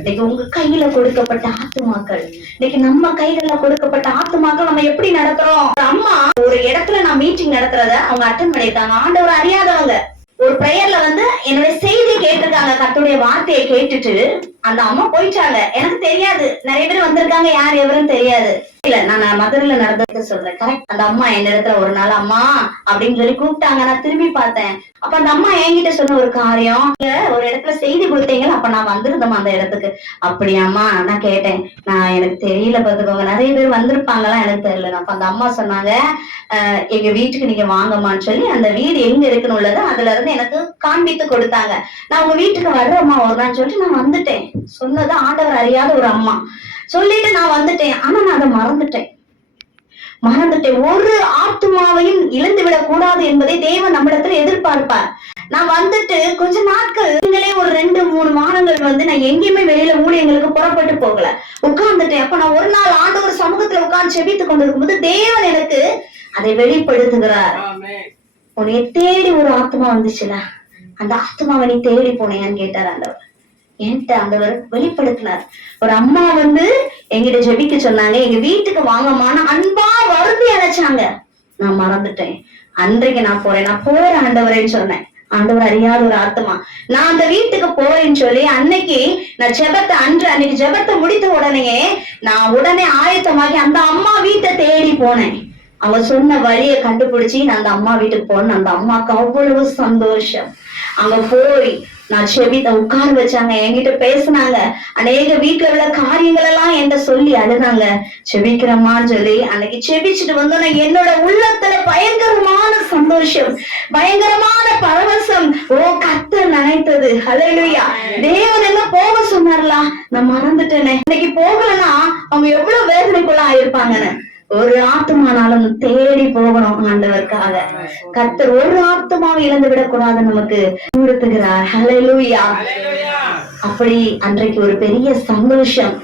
இன்னைக்கு உங்க கையில கொடுக்கப்பட்ட ஆத்துமாக்கள், இன்னைக்கு நம்ம கைகள்ல கொடுக்கப்பட்ட ஆத்துமாக்கள் நம்ம எப்படி நடத்துறோம்? அம்மா ஒரு இடத்துல நான் மீட்டிங் நடத்துறத அவங்க அட்டென்ட் பண்ணிருக்காங்க. ஆண்டவர் அறியாதவங்க ஒரு பிரேயர்ல என்னுடைய செய்தி கேட்டிருக்காங்க. கர்த்தருடைய வார்த்தையை கேட்டுட்டு அந்த அம்மா போயிட்டாங்க. எனக்கு தெரியாது, நிறைய பேர் வந்திருக்காங்க, யார் எவரும் தெரியாது. இல்ல, நான் மதுரையில நடந்தது சொல்றேன். கரெக்ட். அந்த அம்மா என் இடத்துல ஒரு நாள் அம்மா அப்படின்னு சொல்லி கூப்பிட்டாங்க. நான் திரும்பி பார்த்தேன். அப்ப அந்த அம்மா என்கிட்ட சொன்ன ஒரு காரியம், ஒரு இடத்துல செய்தி கொடுத்தீங்களா, அப்ப நான் வந்திருந்தோம் அந்த இடத்துக்கு. அப்படியாம்மா நான் கேட்டேன். நான் எனக்கு தெரியல, பாத்துக்கோங்க, நிறைய பேர் வந்திருப்பாங்களா எனக்கு தெரியல. அப்ப அந்த அம்மா சொன்னாங்க, எங்க வீட்டுக்கு நீங்க வாங்கம்மான்னு சொல்லி அந்த வீடு எங்க இருக்குன்னு உள்ளது அதுல இருந்து எனக்கு காண்பித்து கொடுத்தாங்க. நான் உங்க வீட்டுக்கு வர்றேம்மா வருவான்னு சொல்லிட்டு நான் வந்துட்டேன். சொன்னது ஆண்டவர் அறியாத ஒரு அம்மா சொல்லிட்டு நான் வந்துட்டேன். ஆனா நான் அதை மறந்துட்டேன். ஒரு ஆத்துமாவையும் இழந்து விடக் கூடாது என்பதை தேவன் நம்மிடத்துல எதிர்பார்ப்பார். நான் வந்துட்டு கொஞ்ச நாட்கள் நீங்களே ஒரு 2-3 மாதங்கள் நான் எங்கேயுமே வெளியில ஊழியங்களுக்கு புறப்பட்டு போகல, உட்கார்ந்துட்டேன். அப்ப நான் ஒரு நாள் ஆண்டவர் சமூகத்துல உட்கார்ந்து செபித்துக் கொண்டிருக்கும் போது தேவன் எனக்கு அதை வெளிப்படுத்துகிறார். உன்னைய தேடி ஒரு ஆத்மா வந்துச்சுல, அந்த ஆத்மாவை நீ தேடி போனேன்னு கேட்டார் ஆண்டவர். என்கிட்ட ஆண்டவர் வெளிப்படுத்தினார். ஒரு அம்மா எங்கிட்ட ஜெபிக்க சொன்னாங்க, எங்க வீட்டுக்கு வாங்கமான அன்பா வருந்தி அழைச்சாங்க. நான் மறந்துட்டேன். அன்றைக்கு நான் போறேன் ஆண்டவரேன்னு சொன்னேன். ஆண்டவர் அறியாத ஒரு ஆத்மா. நான் அந்த வீட்டுக்கு போறேன்னு சொல்லி அன்னைக்கு நான் அன்னைக்கு ஜெபத்தை முடித்த உடனே நான் உடனே ஆயத்தமாகி அந்த அம்மா வீட்டை தேடி போனேன். அவங்க சொன்ன வழியை கண்டுபிடிச்சு நான் அந்த அம்மா வீட்டுக்கு போனேன். அந்த அம்மாவுக்கு அவ்வளவு சந்தோஷம். அங்க போய் நான் செபித்த உட்கார வச்சாங்க, என்கிட்ட பேசினாங்க. அநேக வீட்டுல உள்ள காரியங்கள் எல்லாம் என்கிட்ட சொல்லி அழுதாங்க. செபிக்கிறமான்னு சொல்லி அன்னைக்கு செபிச்சுட்டு வந்தோம். என்னோட உள்ளத்துல பயங்கரமான சந்தோஷம், பயங்கரமான பரவசம். கர்த்தர் நினைத்தது. ஹல்லேலூயா. தேவன் எல்லாம் போக சொன்னார்லா, நான் மறந்துட்டேனே. இன்னைக்கு போகலன்னா அவங்க எவ்வளவு வேதனைக்குள்ள ஆயிருப்பாங்கன்னு. ஒரு ஆத்துமானாலும் தேடி போகணும் ஆண்டவருக்காக. கர்த்தர் ஒரு ஆத்துமாவை இழந்து விடக்கூடாது நமக்கு உணர்த்துகிறார். ஹல்லேலூயா. அப்படி அன்றைக்கு ஒரு பெரிய சந்தோஷம்.